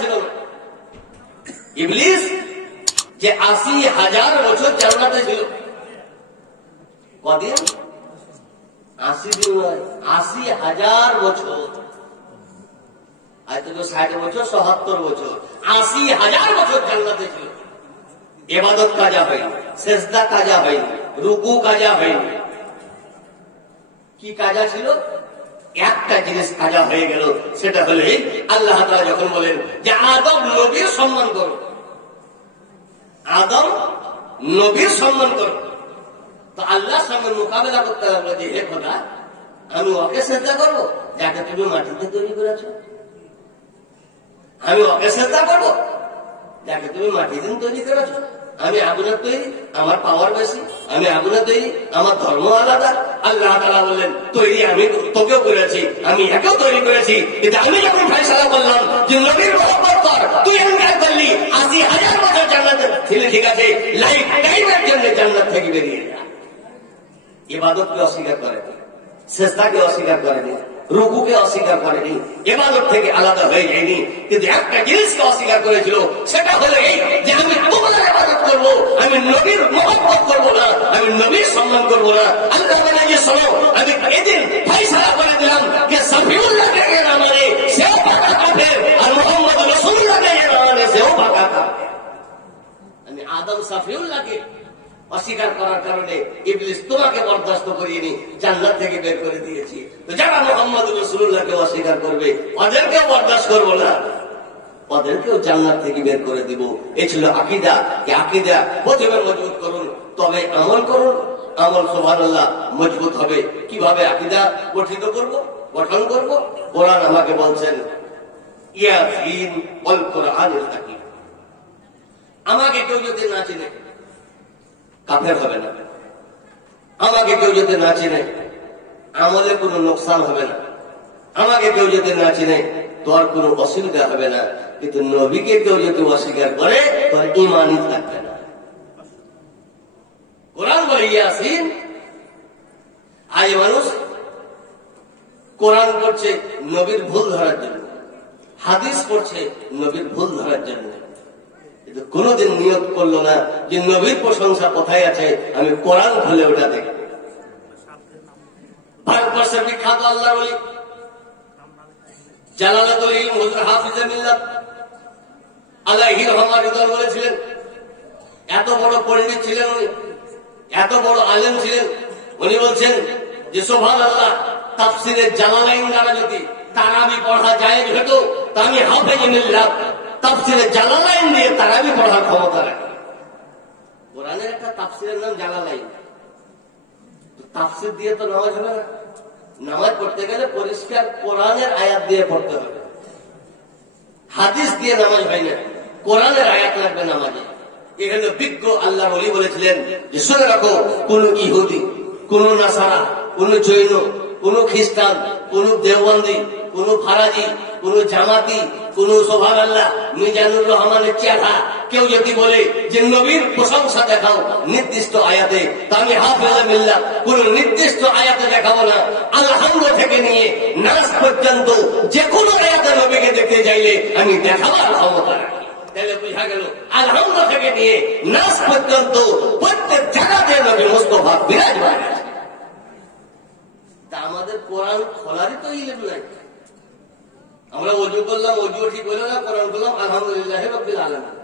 ছিল না। ইবলিস যে 80,000 বছর জান্নাতে ছিল, কদিন? 80 দিন নয়, 80,000 বছর। হয়তো 60 বছর, 77 বছর, 80,000 বছর জান্নাতে ছিল। ইবাদত কাজা হয়নি, সেজদা কাজা হয়নি, রুকু কাজা হয়নি। কি কাজা ছিল? একটা জিনিস কাজা হয়ে গেল, সেটা হলে আল্লাহ তাআলা যখন বলেন যে আদম নবীর সম্মান করো, আদম নবীর সম্মান করো, তো আল্লাহর সঙ্গে মোকাবেলা করতে লাগলো যে হে খোদা, আমি ওকে সেজদা করবো যাকে তুমি মাটিতে তৈরি করেছো? আমি ওকে সেজদা করবো যাকে তুমি মাটিতে তৈরি করেছো? আমি আগুনের তৈরি, আমার পাওয়ার বেশি, আমি আগুনের তৈরি, আমার ধর্ম আলাদা। আল্লাহ তাআলা বললেন তৈরি আমি তোকেও করেছি, আমি একেও তৈরি করেছি, কিন্তু আমি যখন ফয়সালা করলাম যে নবীর মহব্বত কর, তুই ইনকার করলি, 80,000 বছর জান্নাতে ছিলি, ঠিক আছে, লাইফ টাইমের জন্য জান্নাত থেকে বেরিয়ে যা। ইবাদতকে অস্বীকার করেনি, সেজদাকে অস্বীকার করেনি, রুকুকে অস্বীকার করেনি, ইবাদত থেকে আলাদা হয়ে যায়নি, কিন্তু একটা জিনিসকে অস্বীকার করেছিল, সেটা হলো এই যে আমি তোমার ইবাদত করবো, আমি নবীর মহব্বত করবো না, আমি নবীর সম্মান করবো না। আল্লাহ বলে যে শোনো, আমি এদিন ফয়সালা করে দিলাম যে সফিউল্লাহকে যে না মানে সেও পাকা কাফের, আর মুহাম্মদ রাসূলুল্লাহকে যে না মানে সেও পাকা কাফের। আমি আদম সফিউল্লাহকে অস্বীকার করার কারণে ইবলিস তোমাকে বরদাস্ত করিনি, জান্নাত থেকে বের করে দিয়েছি। তো যারা মুহাম্মদ রাসূলুল্লাহকে অস্বীকার করবে ওদেরকেও বরদাস্ত করবো না, ওদেরকেও জান্নাত থেকে বের করে দিব। এই ছিল আকীদা। এই আকীদা প্রথমে মজবুত করুন, তবে আমল করুন, আমল সুবহানাল্লাহ মজবুত হবে। কিভাবে আকীদা গঠিত করব, গঠন করব? কোরআন আমাকে বলছেন ইয়াসিন ওয়াল কুরআনিল হাকীম। আমাকে কেউ যদি না চিনে কাফের হবে না, আমাকে কেউ যদি না চিনে আমলে কোনো নোকসান হবে না, আমাকে কেউ যদি না চিনে তোর কোনো অসুবিধা হবে না, কিন্তু নবীকে কেউ যদি অস্বীকার করে তোর ঈমানই থাকবে না। কোরআন বলে ইয়াসিন। আজ মানুষ কোরআন পড়ছে নবীর ভুল ধরার জন্য, হাদিস পড়ছে নবীর ভুল ধরার জন্য, কিন্তু কোনদিন নিয়ত করলো না যে নবীর প্রশংসা কোথায় আছে, আমি কোরআন খুলে ওটা দেখি। ভারতবর্ষের বিখ্যাত আল্লাহ ওলি জালালাতুল ইলম হুজুর হাফিজে মিল্লাত আলাইহি রহমাতুল্লাহ বলেছিলেন, এত বড় পণ্ডিত ছিলেন উনি, এত বড় আলেম ছিলেন, উনি বলছেন যে সুবহানাল্লাহ, তাফসিরে জালালাইন দ্বারা যদি তারাবি পড়া যায় হতো তা আমি হাফিজে মিল্লাত তাফসিরে জালালাইন দিয়ে তারাবি পড়ার ক্ষমতা রাখি। কোরআনের একটা তাফসিরের নাম জালালাইন। তাফসির দিয়ে তো নামাজ হবে না, নামাজ পড়তে গেলে পরিষ্কার কোরআনের আয়াত দিয়ে পড়তে হবে, হাদিস দিয়ে নামাজ হয় না, কোরআনের আয়াত লাগবে নামাজে। এখানে বিজ্ঞ আল্লাহর ওলি বলেছিলেন যে শুনে রাখো, কোন ইহুদি, কোন নাসারা, কোন জৈন, কোন খ্রিস্টান, কোন দেওবন্দি, কোন ফারাজি, কোন জামাতি, কোন সুবহানাল্লাহ মিজানুর রহমানের চেহারা কেউ যদি বলে যে নবীর প্রশংসা দেখাও নির্দিষ্ট আয়াতে, তা আমি হাফেজে মিল্লাত কোন নির্দিষ্ট আয়াতে দেখাবো না। আলহামদুলিল্লাহ থেকে নিয়ে নাস পর্যন্ত যে কোনো আয়াতে নবীকে দেখতে চাইলে আমি দেখাবার ক্ষমতা রাখি। তাহলে বোঝা গেল আলহামদুলিল্লাহ থেকে নিয়ে নাস পর্যন্ত প্রত্যেক জায়গাতে নবী মুস্তাফা বিরাজমান আছে। তা আমাদের কোরআন খোলারই তো ইলম নাই। আমরা ওযু করলাম, ওযু ঠিক হলো না, কোরআন করলাম আলহামদুলিল্লাহ রাব্বিল আলামিন।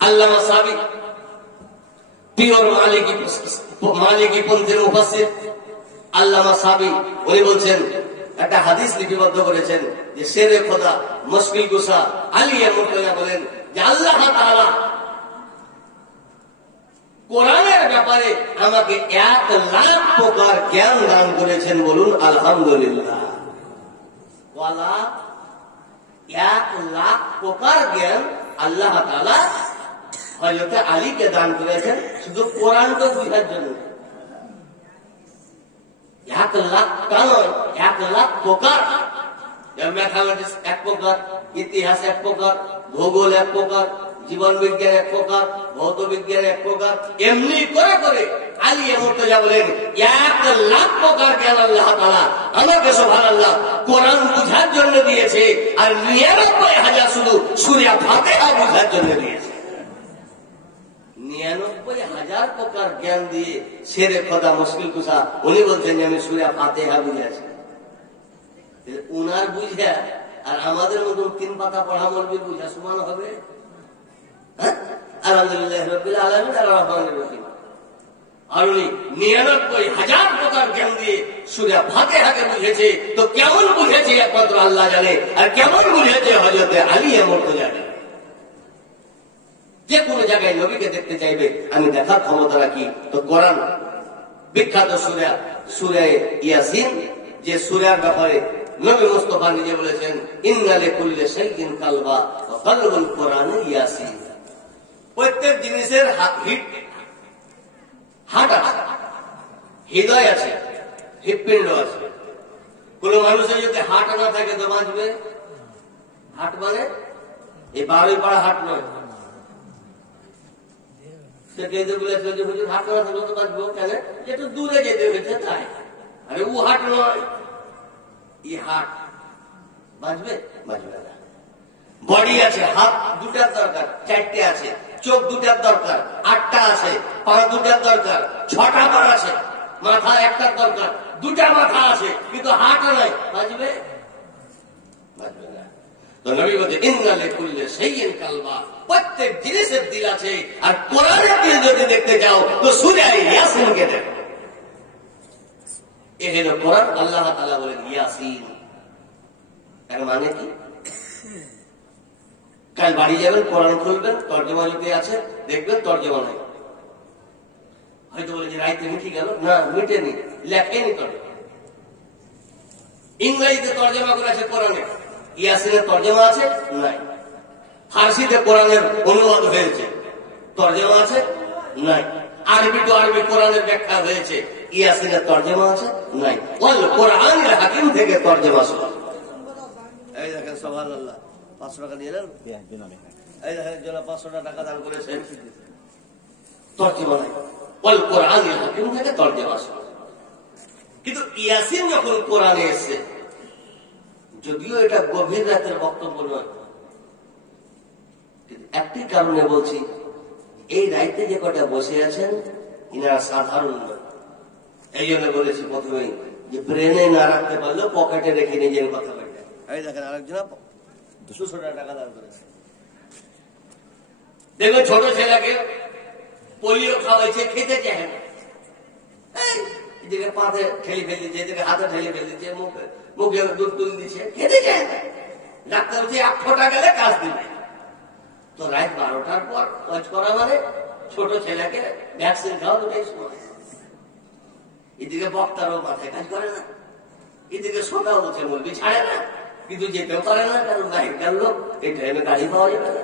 আল্লামা সাবি পিওর মালিকি পন্থীর মুফাসসির আল্লামা সাবি উনি বলছেন, একটা হাদিস লিপিবদ্ধ করেছেন যে শেরে খোদা মুশকিল কুশা আলিয়া মুর্তজা বলেন যে আল্লাহ তাআলা কোরআনের ব্যাপারে আমাকে 1,00,000 প্রকার জ্ঞান দান করেছেন। বলুন আলহামদুলিল্লাহ। 1,00,000 প্রকার জ্ঞান আল্লাহ তাআলা হযরত আলীকে দান করেছেন শুধু কোরআনটা বোঝার জন্য। 1,00,000 কেন? 1,00,000 প্রকার। ম্যাথামেটিক্স এক প্রকার, ইতিহাস এক প্রকার, ভূগোল এক প্রকার, জীবন বিজ্ঞান এক প্রকার, ভৌত বিজ্ঞান এক প্রকার, এমনি করে করে আলী মুর্তজা বলেন 1,00,000 প্রকার জ্ঞান আল্লাহ তাআলা আমাকে সুবহানাল্লাহ কোরআন বুঝার জন্য দিয়েছে, আর 99,000 শুধু সূরা ফাতিহা বুঝার জন্য দিয়েছে। 99,000 প্রকার জ্ঞান দিয়ে শেরে খোদা মুশকিল কুসা উনি বলছেন যে আমি সূরা ফাতিহা বুঝেছি। উনার বুঝা আর আমাদের মতন 3 পাতা পড়া মৌলবী বুঝা সমান হবে? আলহামদুলিল্লাহ রাব্বিল আলামিন আর রহমানির রহিম। আর উনি 99,000 প্রকার জ্ঞান দিয়ে সূরা ফাতিহাকে বুঝেছে, তো কেমন বুঝেছে একমাত্র আল্লাহ জানে, আর কেমন বুঝেছে হযরতে আলী মুর্তজা জানে। যে কোনো জায়গায় নবীকে দেখতে চাইবে, আমি দেখার ক্ষমতা রাখি। তো কোরআন বিখ্যাত সূরা ইয়াসিন, যে সূরার ব্যাপারে নবী মুস্তাফা নিজে বলেছেন ইন্না লিকুল্লি শাইইন কালবা ওয়া কালবুল কোরআনে ইয়াসিন। প্রত্যেক জিনিসের হাট আছে, হৃদয় আছে, হৃৎপিণ্ড আছে। কোন মানুষের যদি হাট না থাকে তো বাঁচবে? হাট মানে এই 12 পাড়া হাট নয়। হুজুর হাট না থাকলে তো বাঁচবো কেন? একটু দূরে যেতে হয়েছে তাই। আরে ও হাট নয়, ই হাট, বাঁচবে? বাঁচবে না। বডি আছে, হাত 2টার দরকার, 4টে আছে, চোখ 2টার দরকার, 8টা আছে, পা 2টার দরকার, 6টা পা আছে, মাথা 1টার দরকার, 2টা মাথা আছে, কিন্তু হাট নাই, বাঁচবে? বাঁচবে না। তো নবী বলছে ইন্না লিকুল্লি শাইইন কালবা, প্রত্যেক জিনিসের দিল আছে। আর কোরআনের দিল যদি দেখতে যাও তো সূরা ইয়াসিনকে দেখো। এ হলো কোরআন। আল্লাহ তাআলা বলেন ইয়াসিন, এর মানে কি? কাল বাড়ি যাবেন, কোরআন খুলবেন, তর্জমা যদি আছে দেখবেন, তর্জমা নাই। হয়তো বলে যে রাইতে মিটে গেল, না মিটেনি, লেখেনি তর্জমা। ইংরেজিতে তর্জমা করে আছে কোরআনে, ইয়াসিনের তর্জমা আছে নাই। ফার্সিতে কোরআনের অনুবাদ হয়েছে, তর্জমা আছে নাই। আরবি টু আরবি কোরআনের ব্যাখ্যা হয়েছে, ইয়াসিনের তর্জমা আছে নাই। ওয়াল কোরআনুল হাকিম থেকে তর্জমা শোনা। এই দেখেন সুবহানাল্লাহ, 500 টাকা দিয়ে এলেন। এই দেখেন জনা 500 টাকা দান করেছে, তর্জমা নাই। ওয়াল কোরআনুল হাকিম থেকে তর্জমা শোনা। কিন্তু ইয়াসিন যখন কোরআনে এসেছে, যদিও এটা গভীর রাতের বক্তব্য নয়, একটি কারণে বলছি, এই রাইতে যে কটা বসে আছেন ইনারা সাধারণ নয়। এই জন্য বলেছি প্রথমেই যে ব্রেনে না রাখতে পারলেও পকেটে রেখে নিজের কথা বলতে। এই দেখেন আরেকজন 200 টাকা দান করেছে। দেখবেন ছোট ছেলেকে পোলিও খাওয়াইছে, খেতে চায় না, এদিকে পাতে ঠেলি ফেলে দিচ্ছে, এদিকে হাতে ঠেলি ফেলে দিচ্ছে, মুখে দুধ তুলে দিচ্ছে, খেতে চায় না। ডাক্তার বলছে 1 ফোঁটা গেলে কাজ দিবে। তো রাত 12টার পর কাজ করা মানে ছোট ছেলেকে ভ্যাকসিন খাওয়া, দুটাই সময়। এদিকে বক্তারও মাথায় কাজ করে না, এদিকে শোনাও বলছে মৌলবি ছাড়ে না, কিন্তু যেতেও পারে না, কারণ বাইরের লোক, এই টাইমে গাড়ি পাওয়া যাবে না,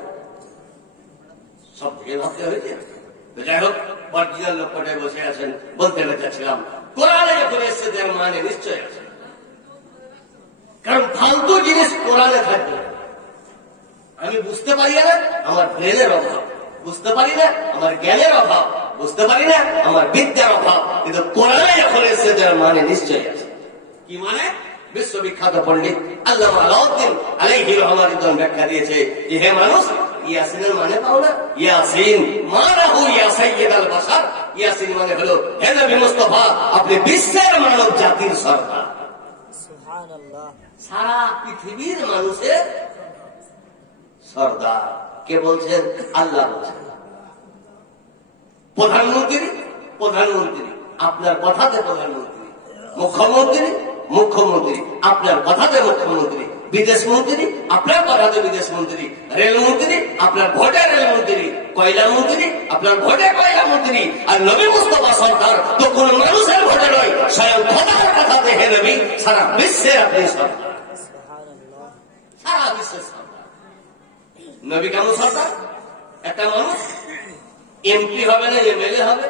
সব থেকে ভাবতে হয়েছে। যাই হোক, অরিজিনাল লোক কটায় বসে আছেন। বলতে চাচ্ছিলাম, কোরআনে যখন এসছে তার মানে নিশ্চয় আছে, কারণ ফালতু জিনিস কোরআনে থাকবে। আমি বুঝতে পারি না, আমার ব্রেনের অভাব, বুঝতে পারি না আমার জ্ঞানের অভাব, বুঝতে পারি না আমার বিদ্যার অভাব, কিন্তু কোরআনে যখন এসছে তার মানে নিশ্চয় আছে। কি মানে? বিশ্ববিখ্যাত পণ্ডিত আল্লামা আলাউদ্দিন আলাইহি রহমাতুল্লাহ ব্যাখ্যা দিয়েছে যে হে মানুষ, ইয়াসিনের মানে পাও না? ইয়াসিন মানাহু ইয়া সাইয়্যিদাল বাশার, ইয়াসিন মানে হলো হে নবী মুস্তাফা, আপনি বিশ্বের মানব জাতির সরদার। সুবহানাল্লাহ, সারা পৃথিবীর মানুষের সরদার। কে বলছেন? আল্লাহ বলছেন। প্রধানমন্ত্রী প্রধানমন্ত্রী, আপনার কথাতে প্রধানমন্ত্রী। মুখ্যমন্ত্রী মুখ্যমন্ত্রী, আপনার কথাতে মুখ্যমন্ত্রী। বিদেশ মন্ত্রী, আপনার কথাতে বিদেশ মন্ত্রী। রেলমন্ত্রী, আপনার ভোটে রেলমন্ত্রী। কয়লা মন্ত্রী, আপনার ভোটে কয়লা মন্ত্রী। আর নবী মুস্তাফা সরকার তো কোন মানুষের ভোটে নয়, স্বয়ং খোদার কথাতে হে নবী, সারা বিশ্বের আপনি সরকার, সারা বিশ্বের সরকার। নবী কেমন সরকার? একটা মানুষ এমপি হবে না এমএলএ হবে,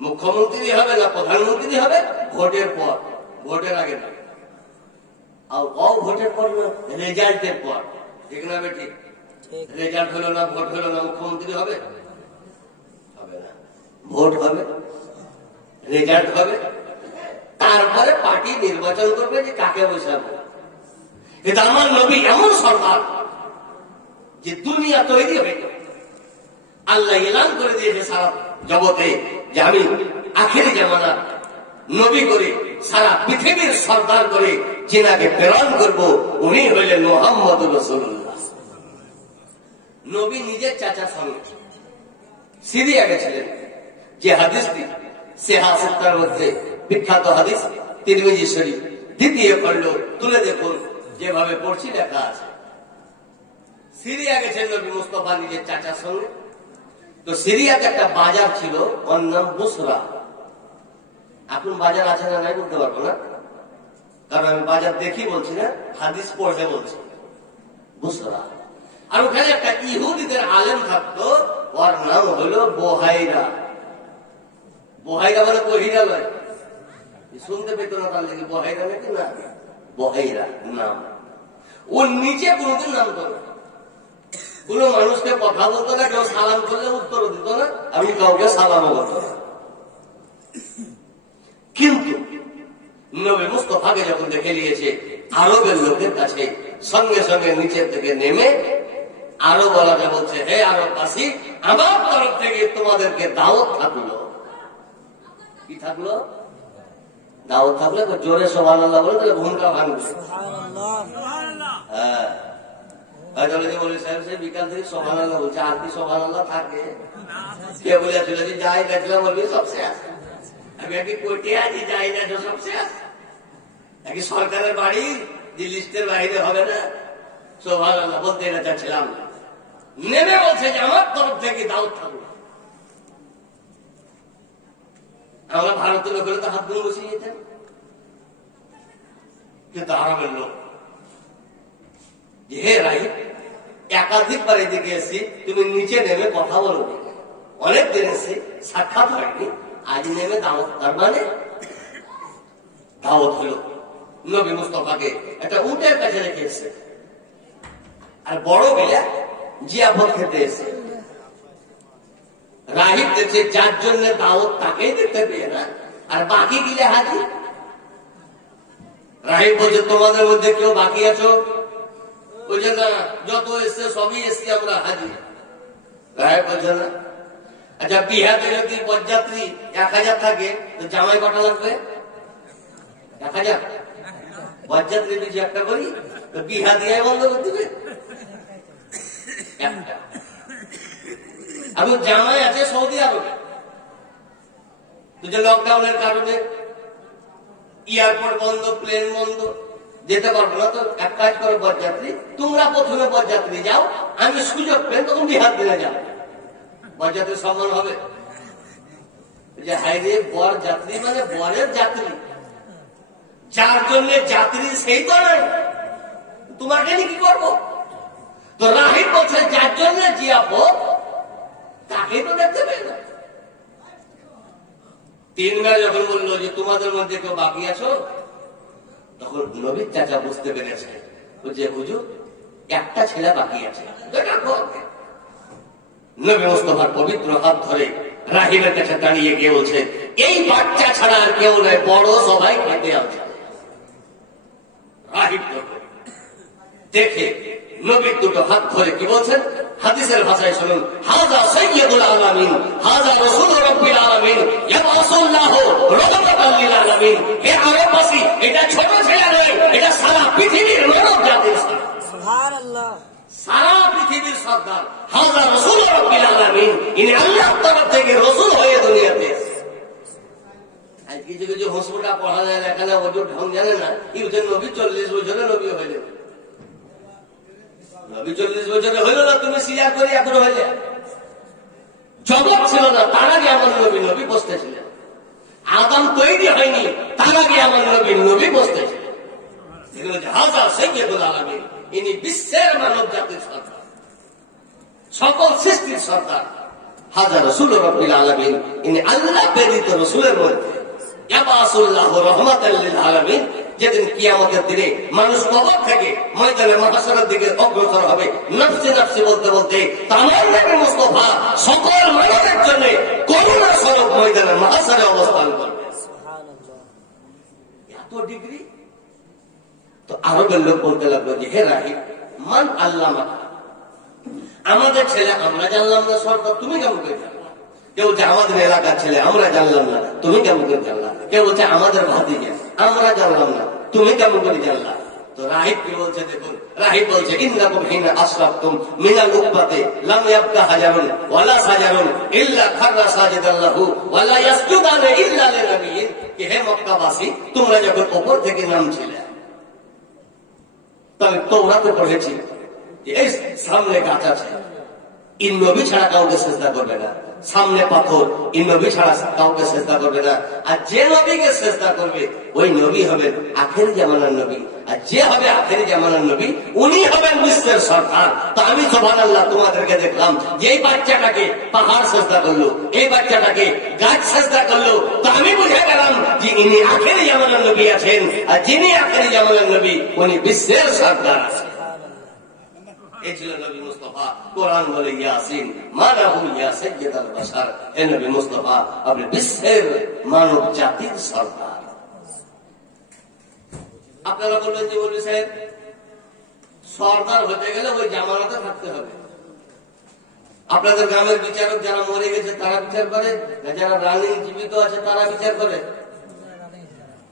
মুখ্যমন্ত্রী হবে না প্রধানমন্ত্রী হবে ভোটের পর, ভোটের আগে না। আর ভোটের পর রেজাল্টের পর, ঠিক না বেটি? রেজাল্ট হলো না, ভোট হলো না, মুখ্যমন্ত্রী হবে? হবে না। ভোট হবে, রেজাল্ট হবে, তারপরে পার্টি নির্বাচন করবে যে কাকে বসাবো। কিন্তু আমার নবী এমন সরকার যে দুনিয়া তৈরি হয়ে আল্লাহ এলান করে দিয়েছে সারা জগতে যে আমি আখেরি জামানা নবী করে সারা পৃথিবীর সরদার করে যিনাকে প্রেরণ করব উনি হইলেন মুহাম্মদ রাসূলুল্লাহ। নবী নিজের চাচার সঙ্গে সিরিয়া গেছিলেন। যে হাদিসটি সিহাহ সিত্তার মধ্যে বিখ্যাত হাদিস, তিরমিজি শরীফ দ্বিতীয় খণ্ড তুলে দেখুন, যেভাবে পড়ছি লেখা আছে। সিরিয়া গেছেন নবী মুস্তাফা নিজের চাচার সঙ্গে। তো সিরিয়াতে একটা বাজার ছিল, ওর নাম বুসরা। এখন বাজার আছে না নাই বলতে পারবো না, কারণ আমি বাজার দেখি বলছি না, হাদিস পড়ে বলছি। বুসরা। আর ওখানে একটা ইহুদিদের আলেম থাকতো, ওর নাম হলো বহাইরা। বহাইরা মানে বহিরা নয়, শুনতে পেত না, তার লেগে বহাইরা নাকি না, বহাইরা নাম। ও নিচে কোনদিন নাম করে কোন মানুষকে কথা বলতো না, কেউ সালাম করলে উত্তর দিত না, আমি কাউকে সালামও করতো না। কিন্তু নবী মুস্তাফাকে যখন দেখে নিয়েছে আরবের লোকের কাছে, সঙ্গে সঙ্গে নিচের থেকে নেমে আরো বলাটা বলছে, হে আরববাসী, আমার তরফ থেকে তোমাদেরকে দাওয়াত থাকলো। কি থাকলো? দাওয়াত থাকলে জোরে সুবহানাল্লাহ বলে তাহলে ঘুমটা ভাঙবে। হ্যাঁ, বলে সাহেব সে বিকাল থেকে সুবহানাল্লাহ বলছে, আর কি সুবহানাল্লাহ থাকে? কে বলেছিল যে যাই দেখলাম বলবি সবসে আছে, আমি একটি কোর্টে আছি, যাই না তো সবসে আছে, একই সরকারের বাড়ি যে লিস্টের বাইরে হবে না। সুবহানাল্লাহ বলতে না চাচ্ছিলাম, নেমে বলছে যে আমার তরফ থেকে দাওয়াত থাকলো। আমরা ভারতের লোক হলে তো হাত ধরে বসিয়ে যেতেন, কিন্তু আরবের লোক যে হে রাই, একাধিকবার এদিকে এসে তুমি নিচে নেমে কথা বলো, অনেক দিন এসে সাক্ষাৎ হয়নি, আজ নেমে দাওয়াত, তার মানে দাওয়াত হলো। নবী মুস্তাফাকে একটা উটের কাছে রেখে এসে আর বড় বেলা জিয়াফত খেতে এসে রাহিব দেখছে যার জন্য দাওয়াত তাকেই দেখতে পেয়ে না, আর বাকি গিলে হাজির। রাহিব বলছে তোমাদের মধ্যে কেউ বাকি আছো? ওই জন্য যত এসছে সবই এসছি আমরা হাজির। রাহিব বলছে না। আচ্ছা, বিহাতে যদি বরযাত্রী 1000 থাকে তো জামাই কটা লাগবে? 1000। বরযাত্রী যদি একটা করি তো বিহা দিয়ে বন্ধ করে দিবে একটা। আর জামাই আছে সৌদি আরবে, তো যে লকডাউনের কারণে এয়ারপোর্ট বন্ধ, প্লেন বন্ধ, যেতে পারবো না। তো এক কাজ করো বরযাত্রী, তোমরা প্রথমে বরযাত্রী যাও, আমি সুযোগ পেন তখন বিহার দিনে যাও, বরযাত্রীর সম্মান হবে। যে হাইরে বর যাত্রী মানে বরের যাত্রী, যার জন্য যাত্রী সেই তো নয়, তোমাকে নিয়ে কি করবো? তো রাহিব বলছে যার জন্য জিয়াফত তাকে তো দেখতে পেয়ে না। 3 বার যখন বললো যে তোমাদের মধ্যে কেউ বাকি আছো, তখন নবীর চাচা বুঝতে পেরেছে যে হুজুর একটা ছেলে বাকি আছে। নবী মুস্তাফার পবিত্র হাত ধরে রাহিমের কাছে দাঁড়িয়ে গিয়ে বলছে, এই বাচ্চা ছাড়া আর কেউ নয়, বড় সবাই খেতে আছে। রাহিব দেখে নবীর দুটো হাত ধরে কি বলছেন, হাদিসের ভাষায় শুনুন, হাযা সাইয়্যিদুল আলামিন, হাযা রাসূলুর রাব্বিল আলামিন, ইয়াবাসুল্লাহু রাহমাতাল লিল আলামিন। হে আরববাসী, এটা ছোট ছেলে নয়, এটা সারা পৃথিবীর মানব জাতির সরদার। সুবহানাল্লাহ, সারা পৃথিবীর সরদার। হাযা রাসূলুর রাব্বিল আলামিন, ইনি আল্লাহর তরফ থেকে রাসূল হয়ে দুনিয়াতে এসেছেন। আজ কিছু কিছু হোসপটা পড়া যায় না, এখানে ওজোর ঢং জানে না, কি হচ্ছে নবী 40 বছরে নবী হইলেন। নবী 40 বছরে হইল না, তুমি সিরিয়া করে এখনো হইলে। জগৎ ছিল না তার আগে আমার নবী নবী বসতেছিলেন। আদম তৈরি হয়নি তার আগে আমার নবী নবী বসতেছিলেন। হাযা সাইয়্যিদুল আলামিন, ইনি বিশ্বের মানব জাতির সরদার, সকল সৃষ্টির সরদার। হাযা রাসূলুর রাব্বিল আলামিন, ইনি আল্লাহ প্রেরিত রাসূলের মধ্যে। ইয়াবাসুল্লাহু রাহমাতাল লিল আলামিন, যেদিন কিয়ামতের দিনে মানুষ কবর থেকে ময়দানে মাহশরের দিকে অগ্রসর হবে, নফসি নফসি বলতে বলতে তামাম নবী মুস্তাফা সকল মানবের জন্য করুণা স্বরূপ ময়দানে মাহশরে অবস্থান করবে। এত ডিগ্রি। তো আরবের লোক বলতে লাগলো যে হে রাহিব মান আল্লামা, আমাদের ছেলে আমরা জানলাম না সরকার, তুমি কেমন করে জানলা? কেউ বলছে আমাদের এলাকার ছেলে আমরা জানলাম না, তুমি কেমন করে জানলা? কেউ বলছে আমাদের ভাতিজা আমরা জানলাম না, তুমি কেমন করে জানলা? তো রাহিব কি বলছে দেখুন, রাহিব বলছে ইন্নাকুম হিনা আসরাফতুম মিনাল উকবাতে লাম ইয়াবকা হাজারুন ওয়ালা সাজারুন ইল্লা খাররা সাজিদান লাহু ওয়ালা ইয়াসজুদানা ইল্লা লিনাবিয়্যিন। কি হে মক্কাবাসী, তোমরা যখন উপর থেকে নামছিলে তবে তোমরাতে পড়েছি এই সামনে গাছ আছে, এই নবী ছাড়া কাউকে সেজদা করবে না, সামনে পাথর, এই নবী ছাড়া কাউকে সেজদা করবে না। আর যে নবীকে সেজদা করবে ওই নবী হবেন আখেরি জামানার নবী, আর যে হবে আখেরি জামানার নবী উনি হবেন বিশ্বের সরকার। তো আমি সুবহানাল্লাহ তোমাদেরকে দেখলাম যে এই বাচ্চাটাকে পাহাড় সেজদা করলো, এই বাচ্চাটাকে গাছ সেজদা করলো, তো আমি বুঝে গেলাম যে ইনি আখেরি জামানার নবী আছেন, আর যিনি আখেরি জামানার নবী উনি বিশ্বের সরকার আছেন। এই ছিল নবী মুস্তাফা। কোরআন বলে ইয়াসিন মানাহু ইয়া সাইয়্যিদাল বাশার, হে নবী মুস্তাফা আপনি বিশ্বের মানব জাতির সরদার। আপনারা বলবেন যে বলবি সাহেব সরদার হতে গেলে ওই জামানাতে থাকতে হবে। আপনাদের গ্রামের বিচারক যারা মরে গেছে তারা বিচার করে, যারা রানিং জীবিত আছে তারা বিচার করে।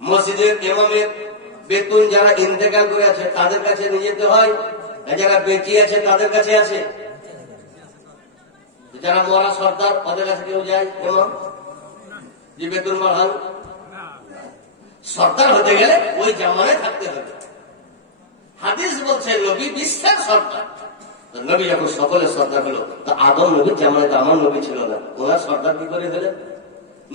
মসজিদের ইমামের বেতন যারা ইন্তেকাল করে আছে তাদের কাছে নিয়ে যেতে হয়, যারা বেঁচে আছে তাদের কাছে আছে। যারা মরা সর্দার ওদের কাছে কেউ যায় এমন যে বেতন বাড়ান? সর্দার হতে গেলে ওই জামানায় থাকতে হবে। হাদিস বলছে নবী বিশ্বের সর্দার। নবী যখন সকলের সর্দার হলো, তো আদম নবীর জামানায় তো আমার নবী ছিল না, ওনার সর্দার কি করে হলেন?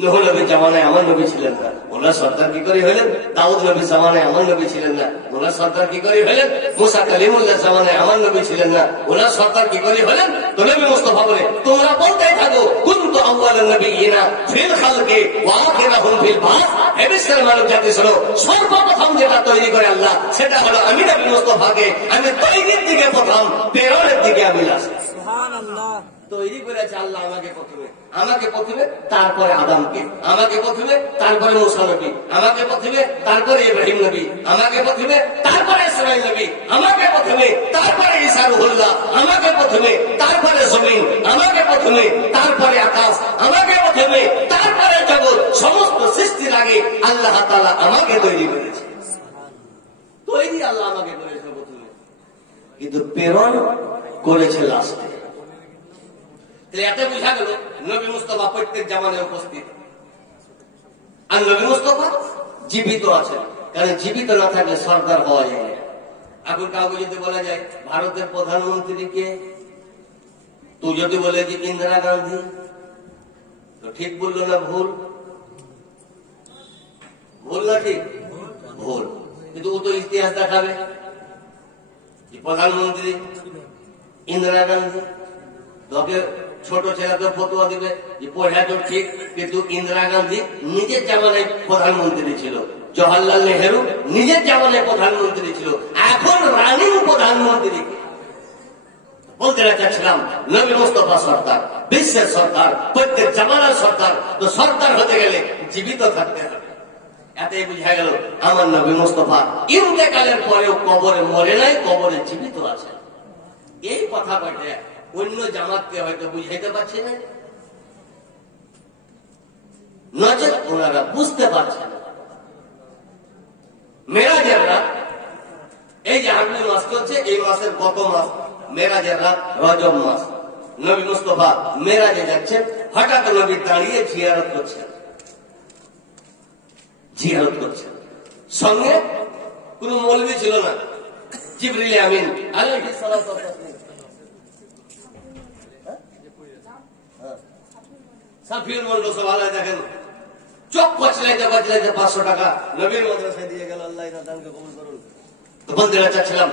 নূহ নবীর জামানায় আমার নবী ছিলেন না, ওনার সর্দার কি করে হলেন? দাউদ নবীর জামানায় আমার নবী ছিলেন না, ওনার সর্দার কি করে হলেন? মুসা কালিমুল্লাহর জামানায় আমার নবী ছিলেন না, ওনার সর্দার কি করে হলেন? তো নবী মুস্তাফা বলে তোমরা বলতেই থাকো কুনতু আউয়ালান নাবিয়িনা ফিল খালকি ওয়া আখিরাহুম ফিল বাস। হে বিশ্বের মানব জাতি শোনো, সর্বপ্রথম যেটা তৈরি করে আল্লাহ সেটা হলো আমি নবী মুস্তাফাকে। আমি তৈরির দিকে প্রথম, প্রেরণের দিকে আমি লাস্ট। সুবহানাল্লাহ। তৈরি করেছে আল্লাহ আমাকে প্রথমে তারপরে আদমকে, আমাকে প্রথমে তারপরে মুসা নবী, আমাকে প্রথমে তারপরে ইব্রাহিম নবী, আমাকে প্রথমে তারপরে ইসমাঈল নবী, আমাকে প্রথমে তারপরে ঈসা রূহুল্লাহ, আমাকে প্রথমে তারপরে জমিন, আমাকে প্রথমে তারপরে আকাশ, আমাকে প্রথমে তারপরে জগৎ। সমস্ত সৃষ্টির আগে আল্লাহ তাআলা আমাকে তৈরি করেছে। তৈরি আল্লাহ আমাকে করেছে প্রথমে, কিন্তু প্রেরণ করেছে লাস্টে। এতে বোঝা গেল নবী মুস্তাফা প্রত্যেক জামানায় উপস্থিত, আর নবী মুস্তাফা জীবিত আছেন। কারণ জীবিত না থাকলে সরকার হওয়া যায় না। এখন কাউকে যদি বলা যায় ভারতের প্রধানমন্ত্রী কে, তো যদি বলে যে ইন্দিরা গান্ধী, তো ঠিক বললো না ভুল? ভুল না ঠিক? ভুল। কিন্তু ও তো ইতিহাস দেখাবে যে প্রধানমন্ত্রী ইন্দিরা গান্ধী। তোকে ছোট ছেলে তো ফতোয়া দিবে যে পড়া তো ঠিক, কিন্তু ইন্দিরা গান্ধী নিজের জামানায় প্রধানমন্ত্রী ছিল, জওহরলাল নেহেরু নিজের জামানায় প্রধানমন্ত্রী ছিল, এখন রানিং প্রধানমন্ত্রী। বলতে চাচ্ছিলাম নবী মুস্তাফা সরকার, বিশ্বের সরকার, প্রত্যেক জামানার সরকার। তো সরকার হতে গেলে জীবিত থাকতে হবে। এতেই বুঝা গেল আমার নবী মুস্তাফা ইন্তেকালের পরেও কবরে মরে নাই, কবরে জীবিত আছে। এই কথা বটে অন্য জামাতকে হয়তো বুঝাইতে পারছে না, নজর ওনারা বুঝতে পারছে না। মেরাজের রাত, এই যে হামলি মাস চলছে, এই মাসের কত মাস? মেরাজের রাত রজব মাস। নবী মুস্তাফা মেরাজে যাচ্ছেন, হঠাৎ নবী দাঁড়িয়ে জিয়ারত করছেন, জিয়ারত করছেন। সঙ্গে কোন মৌলবী ছিল না, জিবরিল আমিন আলাইহিস সালাতু ওয়াস সালাম, সাফিউল মন্ডল সব আলাদা দেখেন, চোখ কচলাইতে কচলাইতে 500 টাকা নবীর মাদ্রাসায় দিয়ে গেল। আল্লাহ এর দানকে কবুল করুন। তো বলতে চাচ্ছিলাম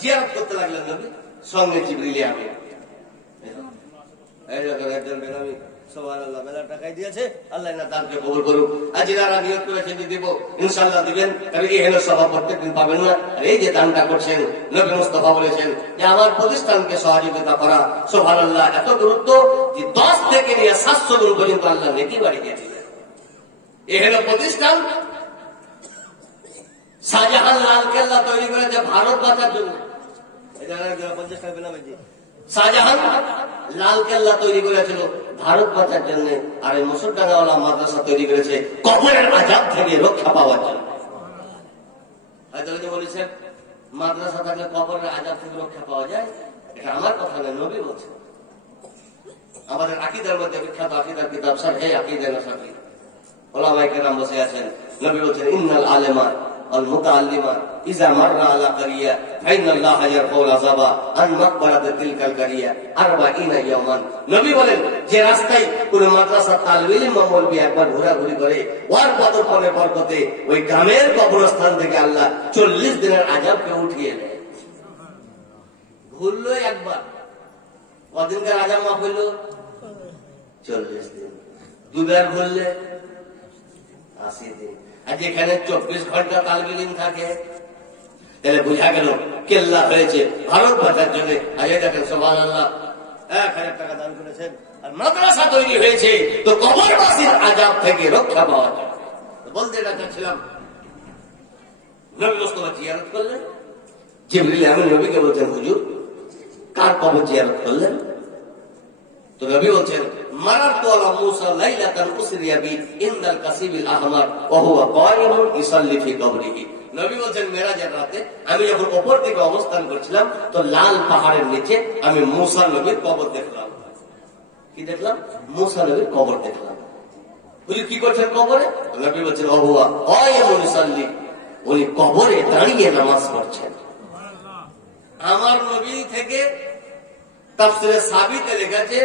জিয়ারত করতে লাগলেন নবী, সঙ্গে জিবরিল আমিন। এই দেখেন একজন বেনামি সুবহানাল্লাহ, মেলা টাকাই দিয়েছে, আল্লাহ না দানকে কবুল করুক। আর যারা নিয়ত করেছেন যে দিব, ইনশাআল্লাহ দিবেন। তবে এই হেন সভা প্রত্যেকদিন পাবেন না। আর এই যে দানটা করছেন, নবী মুস্তাফা বলেছেন যে আমার প্রতিষ্ঠানকে সহযোগিতা করা, সুবহানাল্লাহ, এত গুরুত্ব যে 10 থেকে নিয়ে 700 গুণ পর্যন্ত আল্লাহ নেকি বাড়িয়ে দিবেন। এই হেন প্রতিষ্ঠান শাহজাহান লালকেল্লা তৈরি করেছে ভারত বাঁচার জন্য। শাহজাহান লালকেল্লা তৈরি করেছিল ভারত বাঁচার জন্য, আর এই মুসলমানওয়ালা মাদ্রাসা তৈরি করেছে কবরের আযাব থেকে রক্ষা পাওয়ার জন্য। হয়তো বলেছেন মাদ্রাসা থাকলে কবরের আযাব থেকে রক্ষা পাওয়া যায়, এটা আমার কথা নয়, নবী বলছেন। আমাদের আকীদার মধ্যে বিখ্যাত আকীদার কিতাব শারহে আকীদা নসাফি, ওলামায়ে কেরাম বসে আছেন। নবী বলছেন ইন্নাল আলেমা আল মুতাআল্লিমা ইযা মাররা আলা কারিয়া ফাইনাল্লাহা ইয়ারফাউল আযাবা আন মাকবারাতি তিলকাল কারিয়া 40 ইয়াওমান। নবী বলেন যে রাস্তায় কোন মাদ্রাসা তালিব ইলম মাওলবি একবার ঘোরাঘুরি করে, ওর পদপনে বরকতে ওই গ্রামের কবরস্থান থেকে আল্লাহ 40 দিনের আযাবকে উঠিয়ে নেয়। ভুললো একবার, কদিনকার আযাব মাফ হইল? 40 দিন। দুবার ভুললে 80 দিন। আর যেখানে 24 ঘন্টা তালিব ইলম থাকে, তাহলে বুঝা গেল কেল্লা হয়েছে ভারত বাঁচার জন্য। আজ দেখেন সুবহানাল্লাহ, 1000 টাকা দান করেছেন, আর মাদ্রাসা তৈরি হয়েছে তো কবরবাসীর আযাব থেকে রক্ষা পাওয়ার জন্য। বলতে চাচ্ছিলাম, নবী মুস্তাফা জিয়ারত করলেন, জিবরিল আমিন নবীকে বলছেন হুজুর কার কবর জিয়ারত করলেন? তো নবী বলছেন মারারতু আলা মূসা লাইলাতান উসরিয়া বি ইনদাল কাসিবিল আহমার ওয়া হুয়া কায়িমুন ইসাল্লি ফি কবরিহি। নবী বলছেন মেরাজের রাতে আমি যখন উপর দিকে অবস্থান করছিলাম তো লাল পাহাড়ের নিচে আমি মূসা নবীর কবর দেখলাম। কি দেখলাম? মূসা নবীর কবর দেখলাম। বলি কি করছেন কবরে? নবী বলছেন ওয়া হুয়া কায়িমুন ইসাল্লি, উনি কবরে দাঁড়িয়ে নামাজ পড়ছেন। আমার নবী থেকে তাফসীরে সাবিতে লেখা আছে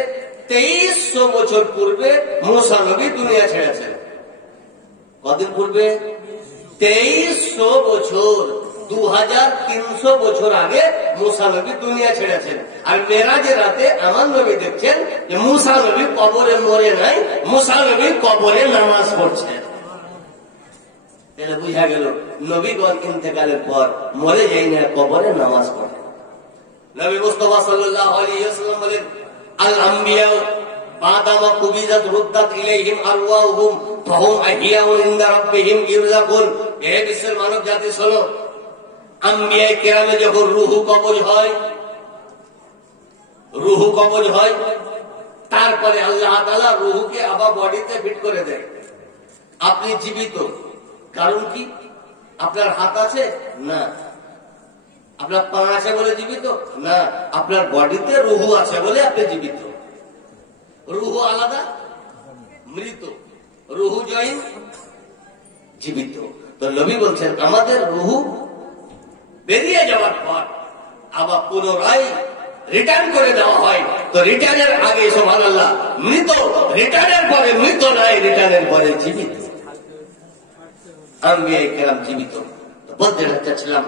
2300 বছর পূর্বে মূসা নবী দুনিয়া ছেড়েছেন। কদিন পূর্বে? 2300 বছর, 2300 বছর আগে মূসা নবী দুনিয়া ছেড়েছেন। আর মেরাজের রাতে আমার নবী দেখছেন যে মূসা নবী কবরে মরে নাই, মূসা নবী কবরে নামাজ পড়ছেন। তাহলে বুঝা গেল নবীগণ ইন্তেকালের পর মরে যাই না, কবরে নামাজ পড়ে। নবী মুস্তাফা সাল্লাল্লাহু আলাইহি ওয়াসাল্লাম বলেন আল আম্বিয়া বাদামা কুবিজাত রুদ্দাত ইলাইহিম আরওয়াহুম ফাহুম আহিয়াউন ইনদা রাব্বিহিম ইরযাকুন। হে বিশ্বের মানব জাতি শোনো, আম্বিয়া কেরামে যখন রূহু কবজ হয়, তারপরে আল্লাহ তাআলা রূহুকে আবার বডিতে ফিট করে দেয়। আপনি জীবিত, কারণ কি? আপনার হাত আছে না, আপনার পা আছে বলে জীবিত না, আপনার বডিতে রুহু আছে বলে আপনি জীবিত। রুহু আলাদা, মৃত। রুহু জয়েন, জীবিত। তো নবী বলছেন আমাদের রুহু বেরিয়ে যাওয়ার পর আবার পুনরায় রিটার্ন করে দেওয়া হয়। তো রিটার্নের আগে সুবহানাল্লাহ মৃত, রিটার্নের পরে মৃত নাই, রিটার্নের পরে জীবিত। আম্বিয়া কেরাম জীবিত। তো বলতে চাচ্ছিলাম